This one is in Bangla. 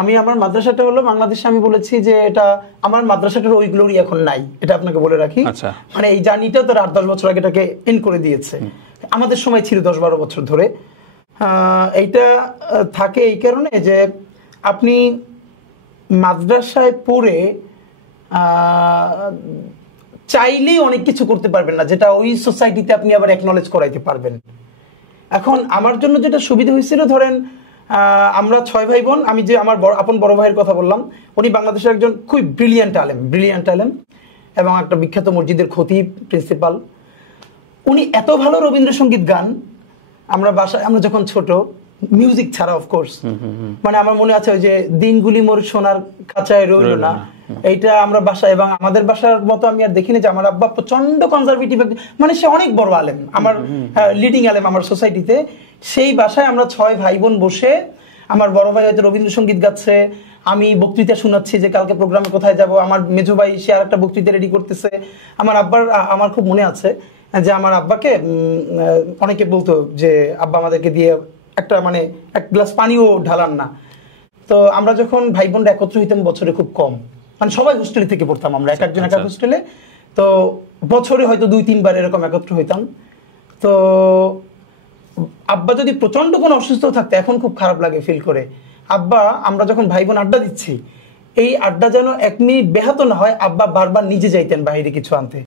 আমি আমার মাদ্রাসাটা হলো বাংলাদেশে, আমি বলেছি যে এটা আমার মাদ্রাসাটার ওই গ্লোরি এখন নাই, এটা আপনাকে বলে রাখি। মানে এই জার্নিটা তো 8-10 বছর আগে এটাকে এন্ড করে দিয়েছে, আমাদের সময় ছিল 10-12 বছর ধরে। এইটা থাকে এই কারণে যে আপনি মাদ্রাসায় পড়ে চাইলেই অনেক কিছু করতে পারবেন না, যেটা ওই সোসাইটিতে আপনি আবার অ্যাকনলেজ করাইতে পারবেন। এখন আমার জন্য যেটা সুবিধা হয়েছিল, ধরেন আমরা 6 ভাই বোন, আমি যে আমার আপন বড় ভাইয়ের কথা বললাম, উনি বাংলাদেশের একজন খুব ব্রিলিয়ান্ট আলেম এবং একটা বিখ্যাত মসজিদের খতিব, প্রিন্সিপাল। উনি এত ভালো রবীন্দ্রসঙ্গীত গান, আমরা বাসায় আমরা যখন ছোট, মিউজিক ছাড়া অফকোর্স, মানে আমার মনে আছে ওই যে দিনগুলি মোর সোনার খাঁচায় রইল না, এইটা আমরা বাসায়, এবং আমাদের বাসার মতো আমি আর দেখিনি যে আমার আব্বা প্রচন্ড কনজারভেটিভ, মানে সে অনেক বড় আলেম, আমার লিডিং আলেম আমার সোসাইটিতে। সেই বাসায় আমরা 6 ভাই বোন বসে, আমার বড় ভাই হয়তো রবীন্দ্রসঙ্গীত গাচ্ছে, আমি বক্তৃতা শোনাচ্ছি যে কালকে প্রোগ্রামে কোথায় যাব, আমার মেজো ভাই সে আর একটা বক্তৃতা রেডি করতেছে। আমার খুব মনে আছে যে আমার আব্বাকে অনেকে বলতো যে আব্বা আমাদেরকে দিয়ে মানে এক গ্লাস পানিও ঢালান না। তো আমরা যখন ভাই বোনরা একত্র হইতাম বছরে খুব কম, মানে সবাই হোস্টেলে থেকে পড়তাম, আমরা এক একজন এক এক হোস্টেলে, তো বছরে হয়তো 2-3 বার এরকম একত্র হইতাম। তো আব্বা যদি প্রচন্ড কোনো অসুস্থ থাকতো, এখন খুব খারাপ লাগে ফিল করে, আব্বা আমরা যখন ভাই বোন আড্ডা দিচ্ছি, এই আড্ডা যেন 1 মিনিট ব্যাহত না হয়, আব্বা বারবার নিজে যাইতেন বাইরে কিছু আনতে।